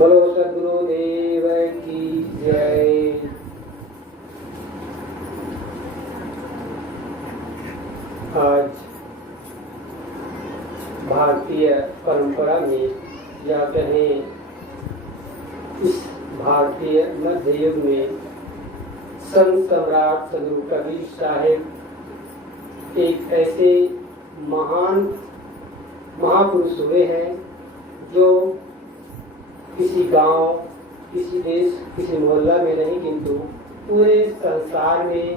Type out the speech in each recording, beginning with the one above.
बोलो सद्गुरुदेव की जय। आज भारतीय परंपरा में या कहें इस भारतीय मध्य युग में संत सम्राट सद्गुरु कबीर साहिब एक ऐसे महान महापुरुष हुए हैं जो किसी गांव, किसी देश, किसी मोहल्ला में नहीं किंतु पूरे संसार में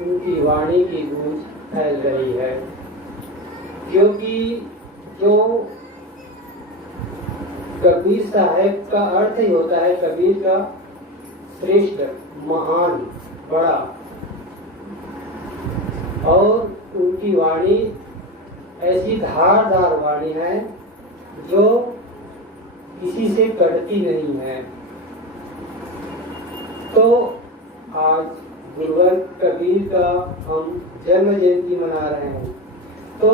उनकी वाणी की गूंज फैल रही है। क्योंकि जो कबीर साहब का अर्थ ही होता है कबीर का श्रेष्ठ, महान, बड़ा, और उनकी वाणी ऐसी धारदार वाणी है जो किसी से कटती नहीं है। तो आज गुरुवर कबीर का हम जन्म जयंती मना रहे हैं, तो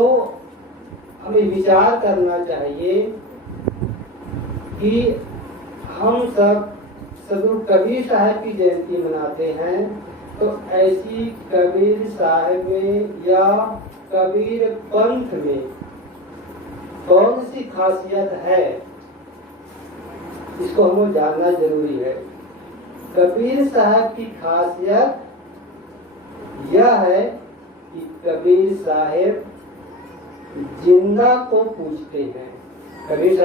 हमें विचार करना चाहिए कि हम सब सद्गुरु कबीर साहब की जयंती मनाते हैं, तो ऐसी कबीर साहब में या कबीर पंथ में कौन सी खासियत है, इसको हमें जानना जरूरी है। कबीर साहब की खासियत यह है कि कबीर साहब जिंदा को पूजते हैं। कबीर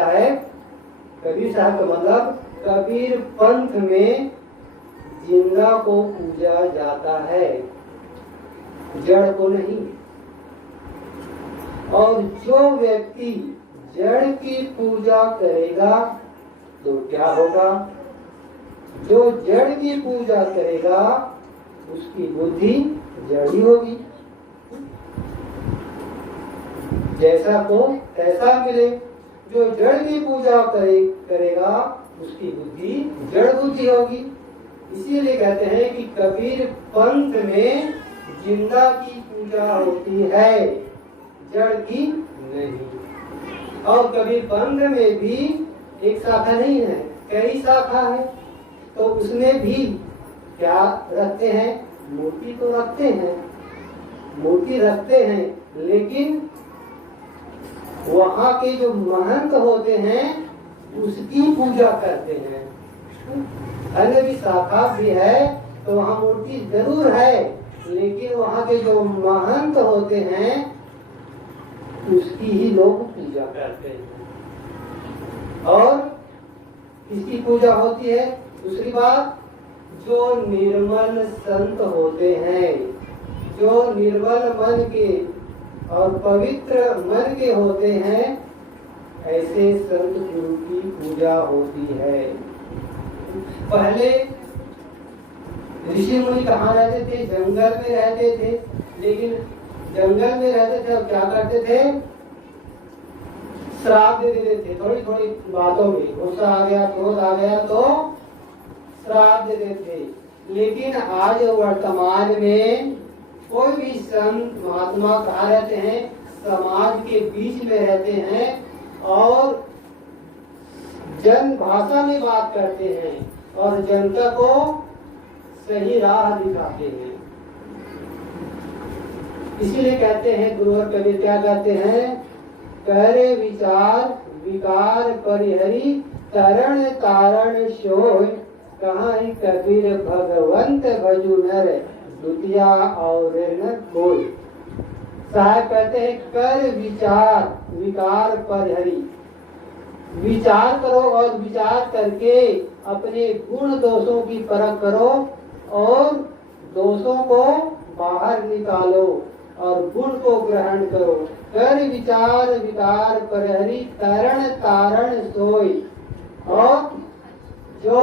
साहब का मतलब कबीर पंथ में जिंदा को पूजा जाता है, जड़ को नहीं। और जो व्यक्ति जड़ की पूजा करेगा तो क्या होगा? जो जड़ की पूजा करेगा उसकी बुद्धि जड़ ही होगी। जैसा को तैसा मिले। जो जड़ की पूजा करेगा उसकी बुद्धि जड़ बुद्धि होगी। इसीलिए कहते हैं कि कबीर पंथ में जिंदा की पूजा होती है, जड़ की नहीं। और कबीर पंथ में भी एक शाखा नहीं है, कई शाखा है। तो उसमें भी क्या रखते हैं? मूर्ति तो रखते हैं, मूर्ति रखते हैं, लेकिन वहाँ के जो महंत होते हैं उसकी पूजा करते हैं। अन्य भी शाखा भी है तो वहाँ मूर्ति जरूर है, लेकिन वहाँ के जो महंत होते हैं उसकी ही लोग पूजा करते हैं। और किसकी पूजा होती है? दूसरी बात, जो निर्मल संत होते हैं, जो निर्मल मन के और पवित्र मन के होते हैं, ऐसे संत गुरु की पूजा होती है। पहले ऋषि मुनि कहाँ रहते थे? जंगल में रहते थे। लेकिन जंगल में रहते थे और क्या करते थे? श्राप दे देते थे। थोड़ी थोड़ी बातों में गुस्सा आ गया, क्रोध आ गया तो श्राप दे देते थे। लेकिन आज वर्तमान में कोई भी संत महात्मा कहाँ रहते हैं? समाज के बीच में रहते हैं और जन भाषा में बात करते हैं और जनता को सही राह दिखाते हैं। इसीलिए कहते हैं गुरुवर कबीर क्या कहते हैं? करे विचार विकार परिहरी तरण तारण सोय, कहाँ ही कबीर भगवंत भजु नर द्वितीया और न कोई। साहब कहते हैं कर विचार विकार परिहरी, विचार करो और विचार करके अपने गुण दोषों की परख करो और दोषों को बाहर निकालो और गुण को ग्रहण करो। कर विचार विकार परिहरी तरण तारण सोई। और जो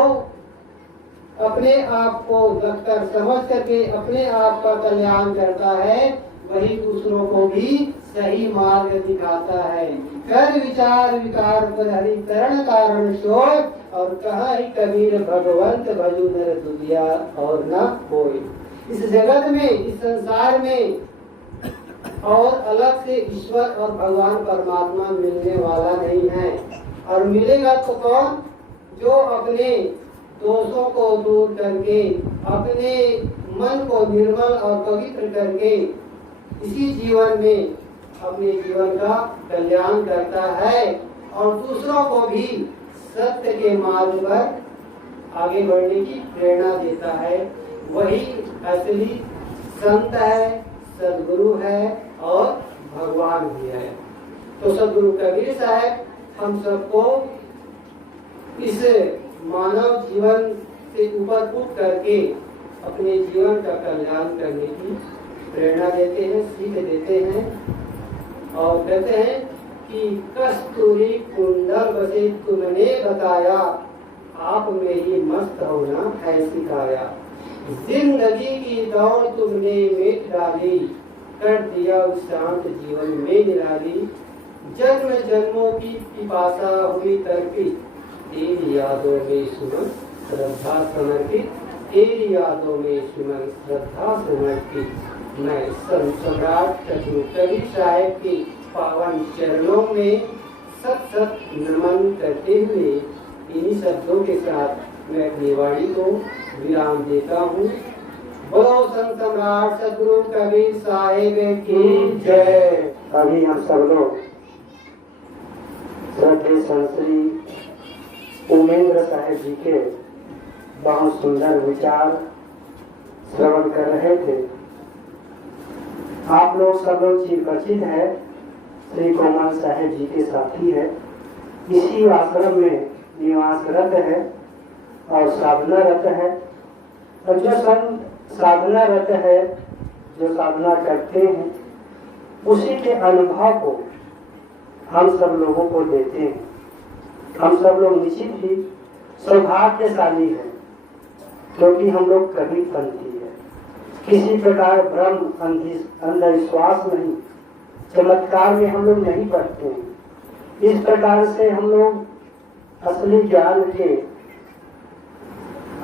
अपने आप को रखकर समझ करके अपने आप का कल्याण करता है वही दूसरों को भी सही मार्ग दिखाता है। कर विचार विकार परिहरी तरण तारण सोय, और कहा ही कबीर भगवंत भजु नर दुनिया और न कोई। इस जगत में, इस संसार में और अलग से ईश्वर और भगवान परमात्मा मिलने वाला नहीं है। और मिलेगा तो कौन? जो अपने दोषों को दूर करके अपने मन को निर्मल और पवित्र करके इसी जीवन में अपने जीवन का कल्याण करता है और दूसरों को भी सत्य के मार्ग पर आगे बढ़ने की प्रेरणा देता है, वही असली संत है, सदगुरु है और भगवान भी है। तो सदगुरु कबीर साहब हम सबको इस मानव जीवन से ऊपर उठ करके अपने जीवन का कल्याण करने की प्रेरणा देते हैं, सीख देते हैं और कहते हैं कि कस्तूरी कुंडल बसे तुमने बताया, आप में ही मस्त होना है सिखाया। जिंदगी की दौड़ तुमने मिट डाली, कर दिया उस शांत जीवन में निराली। जन्म जन्मों की पिपासा हुई तर्पित, तेरी यादों में सुमन श्रद्धा समर्पित, तेरी यादों में सुमन श्रद्धा समर्पित। मैं संत सम्राट सदगुरु कबीर साहब के पावन चरणों में सत सत नमन करते हुए इन्हीं शब्दों के साथ मैं अपनी वाणी को विराम देता हूँ। बोलो संत सम्राट सदगुरु कबीर साहिब की जय। अभी हम सब लोग श्रद्धेय संत श्री उमेंद्र साहब जी के बहुत सुंदर विचार श्रवण कर रहे थे। आप लोग सब लोग चिरपरिचित है, श्री कोमल साहब जी के साथी है, इसी आश्रम में निवासरत है और साधनारत है। और जो संत साधनारत है, जो साधना करते हैं, उसी के अनुभव को हम सब लोगों को देते हैं। हम सब लोग निश्चित ही सौभाग्यशाली हैं, क्योंकि हम लोग कबीरपंथी है। किसी प्रकार भ्रम अंधविश्वास नहीं, चमत्कार में हम लोग नहीं पढ़ते हैं। इस प्रकार से हम लोग असली ज्ञान के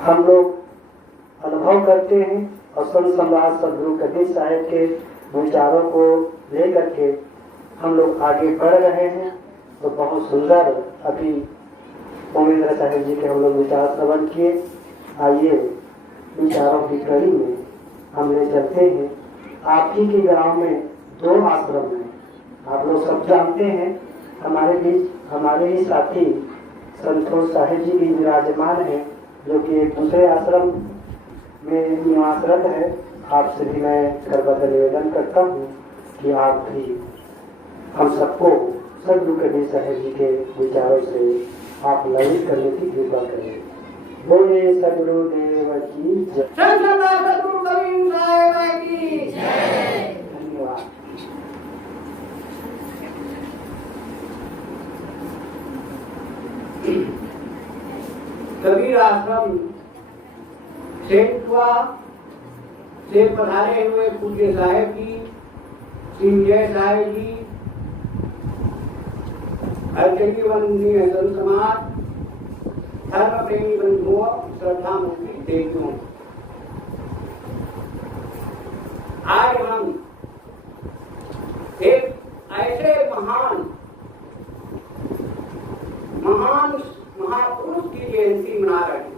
हम लोग अनुभव करते हैं और संत सम्राट सदगुरु कबीर साहब के विचारों को लेकर के हम लोग आगे बढ़ रहे हैं। तो बहुत सुंदर अभी उमेंद्र साहब जी के हम लोग विचार श्रवण किए। आइए विचारों की कड़ी में हम ले चलते हैं। आप ही के गांव में 2 आश्रम हैं, आप लोग सब जानते हैं। हमारे बीच हमारे ही साथी संतोष साहिब जी भी विराजमान है, जो कि एक दूसरे आश्रम में निवासरत है। आपसे भी मैं करबद्ध निवेदन करता हूँ कि आप भी हम सबको सदगुरु कबीर साहब जी के विचारों से आप ललित करने की कृपा करें। बोले सदगुरुदेव की जय। सदगुरु कबीर साहब की जय। धन्यवाद। कबीर आश्रम सेठवा से पधारे हुए पूज्य साहेब जी, श्री जय साहेब जी, अर्जनी वंदनीय संत समाज, धर्म प्रेमी बंधुओं, श्रद्धा मूर्ति देवियों, आज हम एक ऐसे महान महापुरुष की जयंती मना रहे हैं,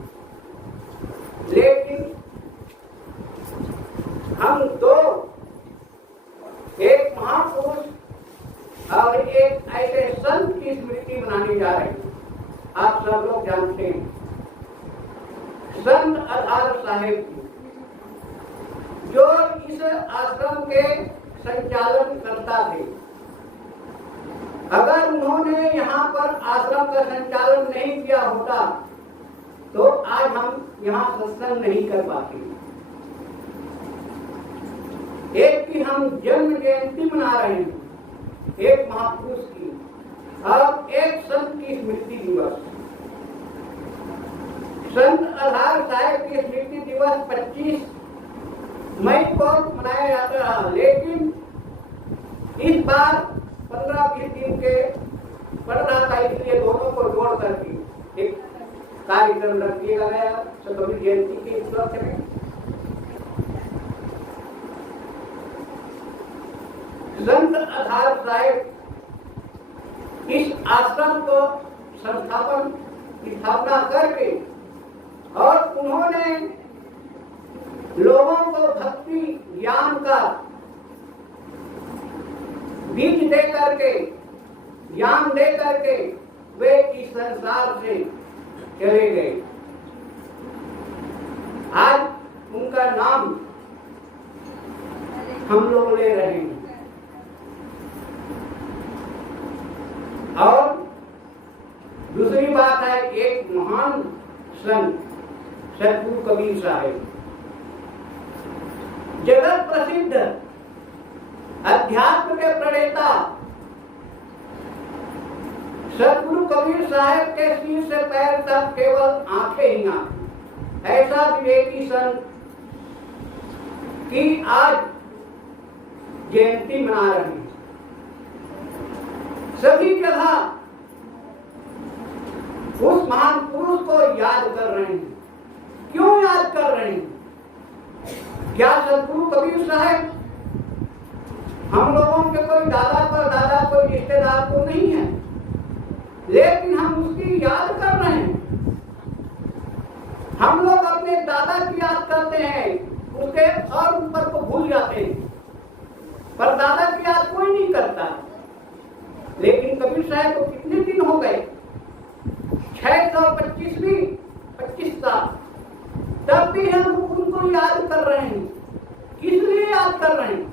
लेकिन हम 2 एक महापुरुष और एक ऐसे संत की स्मृति मनाने जा रहे हैं। आप सब लोग जानते हैं संत आधार साहेब जी, जो इस आश्रम के संचालन करता थे। अगर उन्होंने यहाँ पर आश्रम का संचालन नहीं किया होता तो आज हम यहाँ सत्संग नहीं कर पाते। एक की हम जन्म जयंती मना रहे हैं, एक महापुरुष की और एक संत की स्मृति दिवस। संत आधार साहेब की स्मृति दिवस 25 मई को मनाया जाता है, लेकिन इस बार 15-20 दिन के पड़ रहा था, इसलिए दोनों को जोड़ करके एक कार्यक्रम रख दिया गया सदगुरु जयंती के उपलक्ष्य में। संत आधार साहेब इस आश्रम को संस्थापन की स्थापना करके और उन्होंने लोगों को भक्ति ज्ञान का बीज दे करके, ज्ञान दे करके वे इस संसार से चले गए। आज उनका नाम हम लोग ले रहे हैं। और दूसरी बात है, एक महान संत सतगुरु कबीर साहब, जगत प्रसिद्ध अध्यात्म के प्रणेता सतगुरु कबीर साहब के सिर से पैर तक केवल आंखें ही आंखें, ऐसा विवेकी संत की आज जयंती मना रहे हैं। सभी जगह उस महान पुरुष को याद कर रहे हैं। क्यों याद कर रहे हैं? क्या सतगुरु कबीर साहब हम लोगों के कोई दादा पर दादा, कोई रिश्तेदार तो नहीं है, लेकिन हम उसकी याद कर रहे हैं। हम लोग अपने दादा की याद करते हैं, उसके और ऊपर को भूल जाते हैं, पर दादा की याद कोई नहीं करता। लेकिन कबीर साहब को कितने दिन हो गए? 625 साल, तब भी हम उनको याद कर रहे हैं। किस लिए याद कर रहे हैं?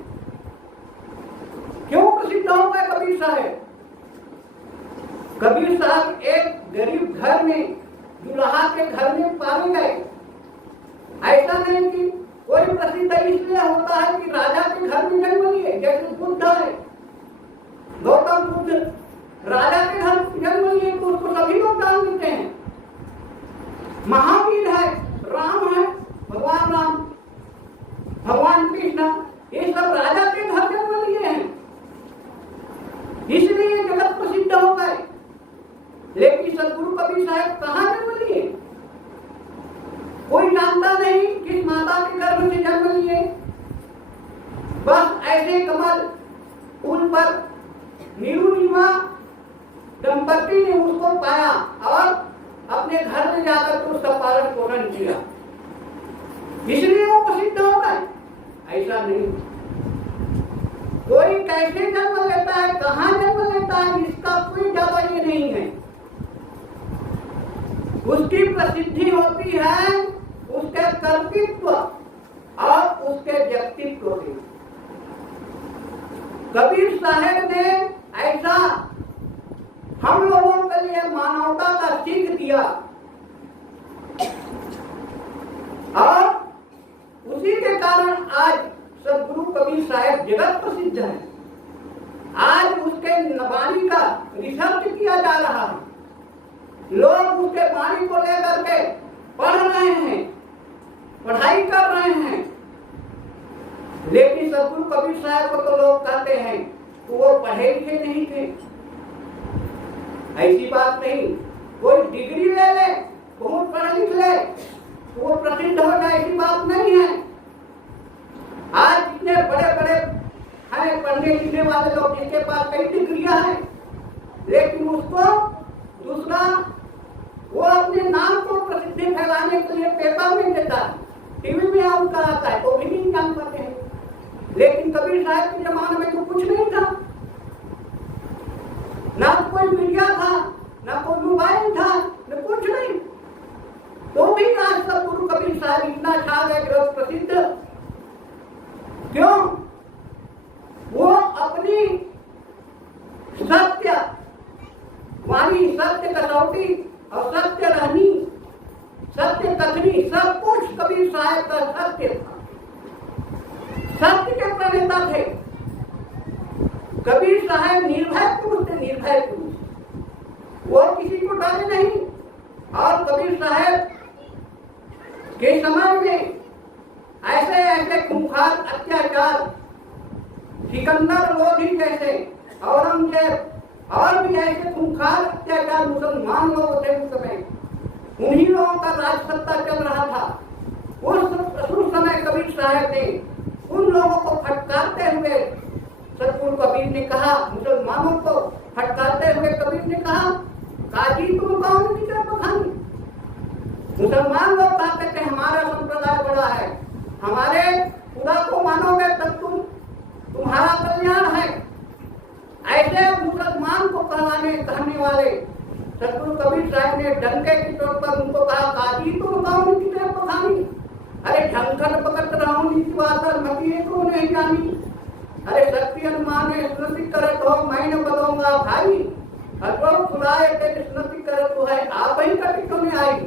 क्यों प्रसिद्ध हो गए कबीर साहब? कबीर साहब एक गरीब घर में, दुल्हा के घर में पाले गए। ऐसा नहीं कि कोई प्रसिद्ध इसलिए होता है कि राजा के घर में जन्म लिए, जैसे बुद्ध है, गौतम बुद्ध राजा के घर जन्म लिए तो उसको सभी लोग जान लेते हैं। महावीर है, राम है, भगवान राम, भगवान कृष्ण, ये सब राजा के घर जन्म लिए हैं, इसलिए जगत प्रसिद्ध हो गए। लेकिन सतगुरु कबीर साहब कहाँ जन्म लिए? कोई जानता नहीं किस माता के गर्भ से जन्म लिए। बस ऐसे कमल उन पर नीरुणिमा दंपति ने उसको पाया और अपने घर में जाकर तो उसका पालन पोषण किया, इसलिए वो प्रसिद्ध हो गए। ऐसा नहीं, कोई कैसे जन्म लेता है, कहाँ जन्म लेता है, इसका कोई ज्यादा ये नहीं है। उसकी प्रसिद्धि होती है उसके कर्तृत्व और उसके व्यक्तित्व की। कबीर साहब ने ऐसा हम लोगों के लिए मानवता का सीख दिया और उसी के कारण आज सतगुरु कबीर साहब जगत प्रसिद्ध है। आज उसके वाणी का रिसर्च किया जा रहा है, लोग उसके वाणी को लेकर के पढ़ रहे हैं, पढ़ाई कर रहे हैं। लेकिन सतगुरु कबीर साहब को तो लोग कहते हैं कि वो पढ़े लिखे नहीं थे। ऐसी बात नहीं, कोई डिग्री ले ले, बहुत पढ़ लिख ले तो वो प्रसिद्ध हो जाए, ऐसी बात नहीं है। आज इतने बड़े बड़े हैं पढ़ने लिखने वाले लोग जिसके पास कई डिग्रियां हैं, लेकिन उसको दूसरा वो अपने नाम को प्रसिद्धि फैलाने के लिए पेपर में देता है, टीवी में उनका आता है, तो भी नहीं जान पाते हैं। लेकिन कबीर साहब के जमाने में तो कुछ नहीं था, ना कोई मीडिया था, ना कोई मोबाइल था, न कुछ नहीं, तो भी आज सतगुरु कबीर साहब इतना छा गए कि प्रसिद्ध। क्यों? वो अपनी सत्य वाणी, सत्य कसौटी और सत्य रहनी, सत्य कथनी, सब कुछ कबीर साहब का सत्य था, सत्य के प्रणेता थे। कबीर साहब निर्भय पुरुष थे, निर्भय पुरुष, वो किसी को डरे नहीं। और कबीर साहब के समय में ऐसे ऐसे खूंखार अत्याचार, सिकंदर लोधी जैसे, औरंगजेब और भी ऐसे खूंखार अत्याचार मुसलमान लोग थे उस समय, उन्हीं लोगों का राज सत्ता चल रहा था। उस समय कबीर साहब ने उन लोगों को फटकारते हुए, सतगुरु कबीर ने कहा, मुसलमानों को फटकारते हुए कबीर ने कहा, काजी तुम कौन की तरफ खानी, मुसलमान लोग कहते थे हमारा संप्रदाय बड़ा है, हमारे खुदा को मानोगे तब तुम्हारा कल्याण है। ऐसे मुसलमान को कहने वाले सतगुरु कबीर साहब ने डंके की चोट पर उनको कहा, काजी तुम कौन की तरफ पखानी, अरे ढंकन पकड़ रहा हूँ नीति वातर मती को नहीं जानी, अरे शक्ति अनुमान स्मृति करत हो मैं न बदूंगा भाई, अगर खुदाए तेरी स्मृति करत हो है आप ही कभी क्यों नहीं आई,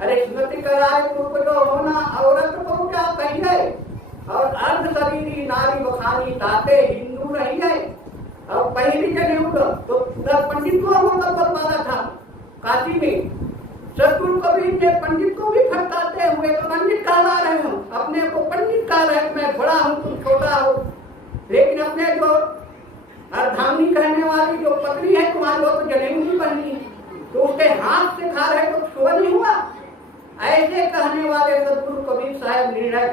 अरे स्मृति कराए तुमको जो होना औरत को क्या कहिए, और अर्ध शरीरी नारी बखानी ताते हिंदू रही है, और पहली जने तो पंडित को होगा बरपाला था काशी में। सतगुरु कबीर ने पंडित को भी फटकारते हुए पंडित कहला रहे हो, अपने को पंडित कह रहे मैं बड़ा हूँ तुम छोटा हो, लेकिन अपने जो अर्धांगी कहने वाली जो पत्नी है तुम्हारी वो तो जनेऊ नहीं बननी, तो उसके हाथ से खा रहे तो शुभ नहीं हुआ। ऐसे कहने वाले सतगुरु कबीर साहब निर्णय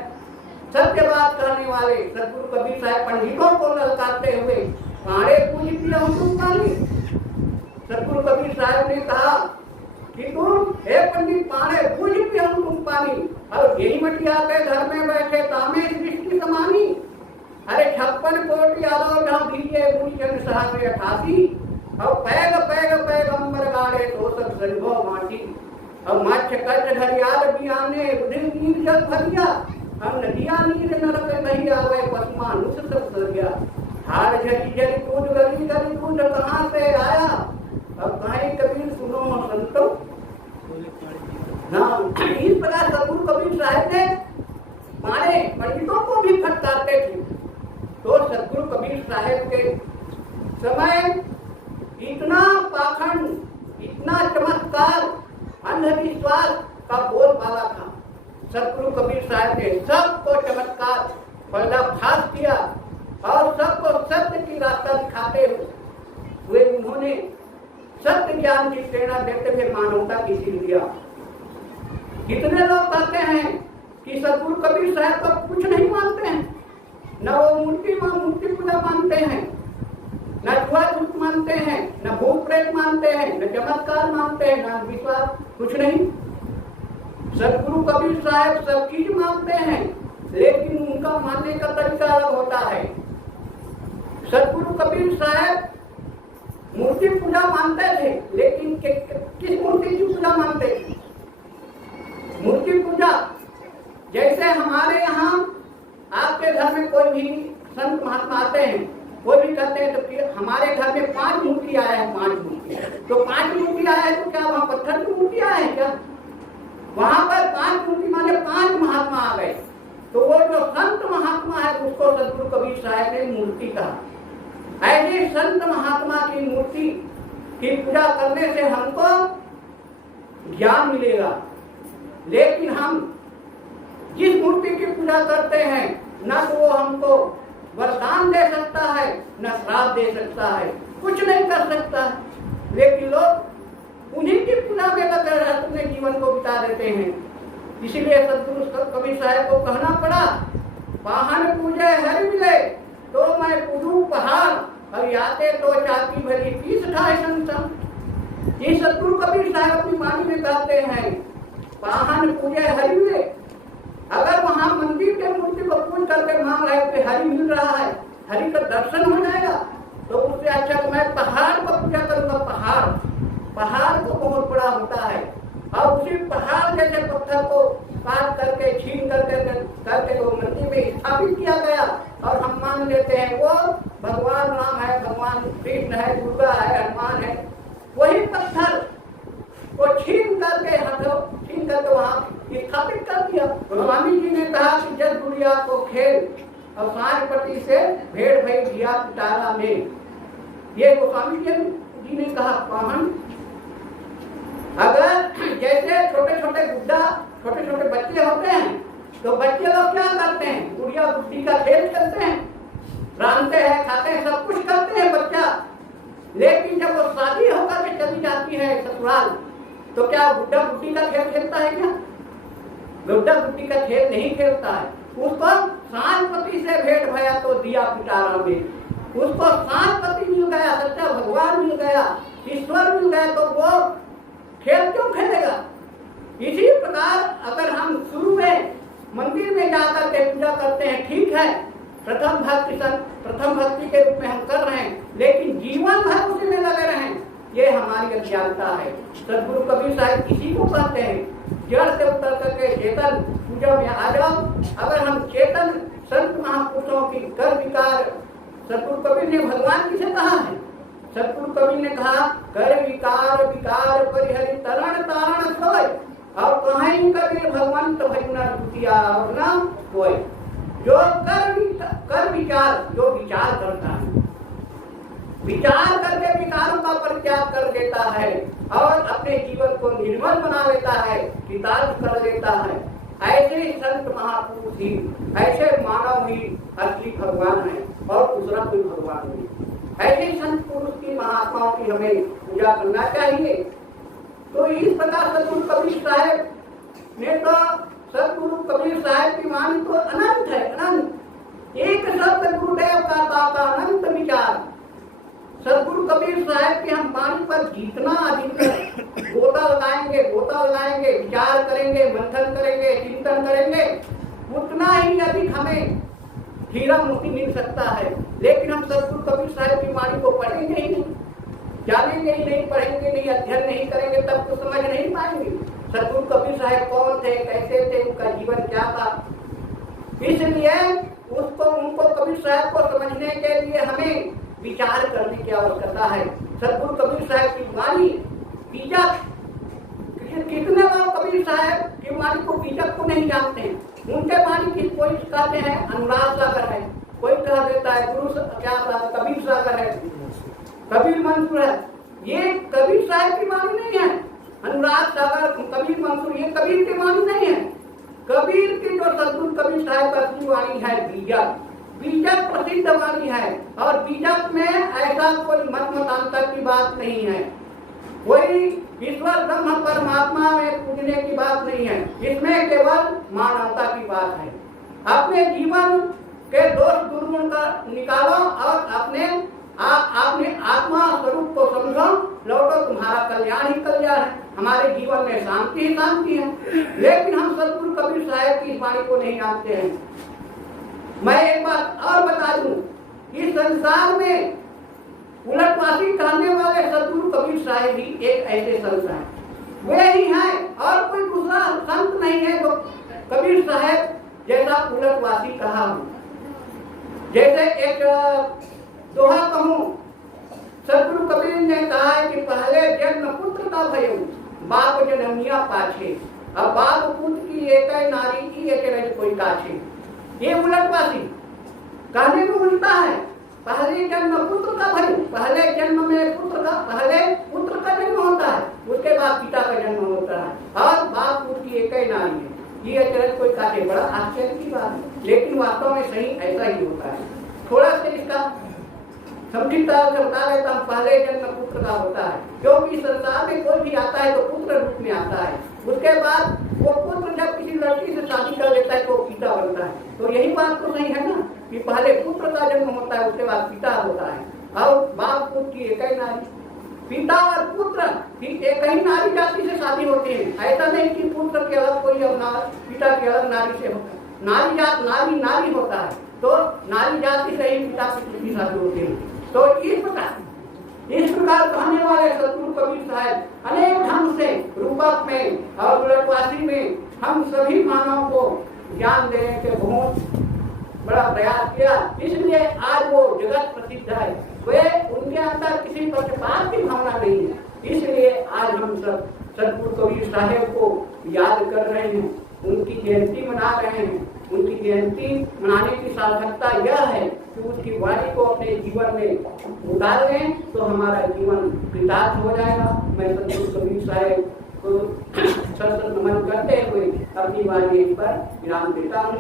सत्य बात कहने वाले सतगुरु कबीर साहब पंडितों को ललकारते हुए पाड़े पूजी पिया तुम पानी। सतगुरु कबीर साहब ने कहा कि तुम हे पंडित पाड़े पूजी पिया तुम पानी, और यही मटिया के घर में बैठे तामे दृष्टि समानी, अरे 56 कोटि यादव जहाँ दीजिए भूषण सहस्र 88, और पैग पैग पैगंबर गाड़े तो सब संभव माटी, और मच्छ कच्छ घरियाल बियाने उदिन नीर जल भरिया, हम नदिया नीर नरक नहीं आवे पसमा नुस सब सरिया, हार झरी झरी कूद गली गली कूद कहाँ से आया, अब कहीं कबीर सुनो संतो ना। इस प्रकार सतगुरु कबीर साहब ने मारे पंडितों को भी फटकारते थे। तो सतगुरु कबीर साहब के समय इतना पाखंड, इतना चमत्कार, अंधविश्वास का बोलबाला था। सतगुरु कबीर साहब ने सबको चमत्कार पर्दाफाश किया और सबको सत्य की रास्ता दिखाते हुए उन्होंने सत्य ज्ञान की प्रेरणा देते हुए मानवता की सीख दिया। कितने लोग कहते हैं कि सतगुरु कबीर साहब को कुछ नहीं मानते हैं, न वो मूर्ति पूजा मानते हैं, न छुआछूत मानते हैं, न भूत प्रेत मानते हैं, न चमत्कार मानते हैं, न विश्वास, कुछ नहीं। सतगुरु कबीर साहब सब चीज मानते हैं, लेकिन उनका मानने का तरीका अलग होता है। सतगुरु कबीर साहब मूर्ति पूजा मानते थे, लेकिन किस मूर्ति की पूजा मानते थे? मूर्ति पूजा जैसे हमारे यहाँ आपके घर में कोई भी संत महात्मा आते हैं, कोई भी कहते हैं तो हमारे घर में 5 मूर्ति आया है, 5 मूर्ति, तो 5 मूर्ति आया है तो क्या वहाँ पत्थर की मूर्ति आया है क्या? वहाँ पर 5 मूर्ति माने 5 महात्मा आ गए, तो वो जो संत महात्मा है उसको सतगुरु कबीर साहब ने मूर्ति कहा। ऐसे संत महात्मा की मूर्ति की पूजा करने से हमको ज्ञान मिलेगा, लेकिन हम जिस मूर्ति की पूजा करते हैं न तो वो हमको वरदान दे सकता है, न श्राप दे सकता है, कुछ नहीं कर सकता है, लेकिन लोग उन्हीं की पूजा में लगे अपने जीवन को बिता देते हैं। इसीलिए सतगुरु कबीर साहब को कहना पड़ा, वाहन पूजे हर मिले तो मैं पूजू पहाड़, और आते तो चाकी भरी 30-28 संत। ये सतगुरु कबीर साहब अपनी वाणी में कहते हैं, वाहन पूजे हरि मिले। अगर वहां मंदिर के मूर्ति को पूज करके मांग रहे थे हरि मिल रहा है, हरि का दर्शन हो जाएगा, तो उससे अच्छा तो मैं पहाड़ को पूजा करूंगा। पहाड़ तो बहुत बड़ा होता है, और उसी पहाड़ जैसे पत्थर को काट करके छीन करके वो मंदिर में स्थापित किया गया, और हम मान लेते हैं वो भगवान राम है, भगवान कृष्ण है, दुर्गा है, हनुमान है। वही पत्थर को छीन करके वहाँ स्थापित कर दिया। स्वामी जी ने कहा कि जब गुड़िया को खेल और सांझपट्टी से भेड़ भई दिया पिटारा में, ये गोस्वामी जी ने कहा। पावन अगर जैसे छोटे छोटे गुड्डा छोटे छोटे बच्चे होते हैं, तो बच्चे लोग क्या करते हैं? गुड़िया गुड्डी का खेल खेलते हैं, रांधते हैं, खाते हैं, सब कुछ करते हैं बच्चा। लेकिन जब वो शादी होकर के चली जाती है ससुराल, तो क्या गुड्डा गुड्डी का खेल खेलता है क्या? गुड्डा गुड्डी का खेल नहीं खेलता है। उसको सांझपति से भेंट भया तो दिया पिटारा में, उसको सांझपति मिल गया, सच्चा भगवान मिल गया, ईश्वर मिल गया, तो वो खेल क्यों खेलेगा? इसी प्रकार अगर हम शुरू में मंदिर में जाकर के पूजा करते हैं, ठीक है, प्रथम भक्ति के रूप में हम कर रहे हैं, लेकिन जीवन भर उसी में लगे रहें, ये हमारी अज्ञानता है। सदगुरु कबीर साहब किसी को कहते हैं, जड़ से उतर करके चेतन पूजा में आ जाओ। अगर हम चेतन संत महापुरुषों की कर विकार, सदगुरु कबीर ने भगवान किसे कहा है? सदगुरु कबीर ने कहा, कर विकार विकार परिहरि तरण तारण सोय, और कहीं कबीर भगवंत भजना दुतिया और ना कोई। जो कर विचार, जो विचार करता है, विचार करके विकारों का परित्याग कर देता है और अपने जीवन को निर्मल बना लेता है, कृतार्थ कर लेता है, ऐसे संत महापुरुष ही, ऐसे मानव ही असली भगवान है और दूसरा कोई भगवान नहीं। ऐसे संत पुरुष की, महात्माओं की हमें पूजा करना चाहिए। तो इस प्रकार सदगुरु कबीर साहब ने तो, सदगुरु कबीर साहब की वाणी तो अनंत है, अनंत। एक शब्द गुरुदेव का दाता अनंत विचार। सदगुरु कबीर साहब की हम वाणी पर जितना अधिक गोता लगाएंगे, विचार करेंगे, मंथन करेंगे, चिंतन करेंगे, उतना ही अधिक हमें हीरा मोती मिल सकता है। लेकिन हम सदगुरु कबीर साहब की वाणी को पढ़ेंगे ही नहीं, जानेंगे ही नहीं, पढ़ेंगे नहीं, अध्ययन नहीं करेंगे, तब तो समझ नहीं पाएंगे सदगुरु कबीर साहब कौन थे, कैसे थे, उनका जीवन क्या था। इसलिए उनको कबीर साहब को समझने के लिए हमें विचार करने की आवश्यकता है। सदगुरु कबीर साहब की वाणी बीजक, कितने लोग कबीर साहब की वाणी को बीजक को नहीं जानते हैं। उनके वाणी की कोई कहते हैं अनुराग सागर है, कोई कह देता है गुरु क्या कबीर सागर है, कबीर मंसूर है। ये कबीर साहब की वाणी नहीं है। अनुराग सागर, कबीर मंसूर, ये कबीर की वाणी नहीं है। कबीर की जो सदगुरु कबीर साहब की वाणी है बीजक, बीजक प्रसिद्ध वाणी है। और बीजक में ऐसा कोई मत मतांतर की बात नहीं है, कोई ईश्वर ब्रह्म परमात्मा में पूजने की बात नहीं है। इसमें केवल मानवता की बात है। अपने जीवन के दोष दुर्गुण का निकालो और अपने आत्मा स्वरूप को समझो, लौटो, तुम्हारा कल्याण ही कल्याण है। हमारे जीवन में शांति ही शांति है। लेकिन हम सदगुरु कबीर साहब की वाणी को नहीं जानते हैं। मैं एक बात और बता दूं, इस संसार में उलटवासी कहने वाले सदगुरु कबीर साहब ही एक ऐसे संत हैं, वे ही हैं और कोई दूसरा संत नहीं है जो कबीर साहब जैसा उलटवासी कहा हूं। जैसे एक दोहा कहूं, सदगुरु कबीर ने कहा है कि पहले जन्म पुत्र का भयो, बाप जनमिया पाछे, अब बाप पुत्र की एक नारी की एक कोई काछे। ये उलटवासी कहने में उल्टा है। पहले जन्म पुत्र का भयो, पहले जन्म में पहले पुत्र का जन्म होता है, उसके बाद पिता का जन्म होता है, और बाप पुत्र की एक नारी है। ये अचरज कोई काटे, बड़ा आश्चर्य की बात है, लेकिन वास्तव में सही ऐसा ही होता है। थोड़ा सा इसका समझी तरह से बता देता हूँ। पहले जन्म पुत्र का होता है, क्योंकि संसार में कोई भी आता है तो पुत्र रूप में आता है। उसके बाद वो पुत्र जब किसी लड़की से शादी कर लेता है तो पिता बनता है। तो यही बात तो नहीं है ना कि पहले पुत्र का जन्म होता है, उसके बाद पिता होता है। और बाप पुत्र की एक ही नारी, पिता और पुत्र की एक ही नारी जाति से शादी होती है। ऐसा नहीं कि पुत्र के अलग कोई पिता की अलग नारी से होता है। नारी जात नारी होता है, तो नारी जाति से ही पिता की शादी होती है। तो इस प्रकार कहने वाले सदगुरु कबीर साहब अनेक ढंग से रूपक में और उलटवासी में हम सभी मानव को ज्ञान देने के बहुत बड़ा प्रयास किया। इसलिए आज वो जगत प्रसिद्ध है। वे उनके अंदर किसी पक्षपात की भावना नहीं है। इसलिए आज हम सब सदगुरु कबीर साहब को याद कर रहे हैं, उनकी जयंती मना रहे हैं। उनकी जयंती मनाने की सार्थकता यह है कि उसकी वाणी को अपने जीवन में उतार लें तो हमारा जीवन कृतार्थ हो जाएगा। मैं सदगुरु कबीर साहब को सर नमन करते हुए अपनी वाणी पर विराम देता हूँ।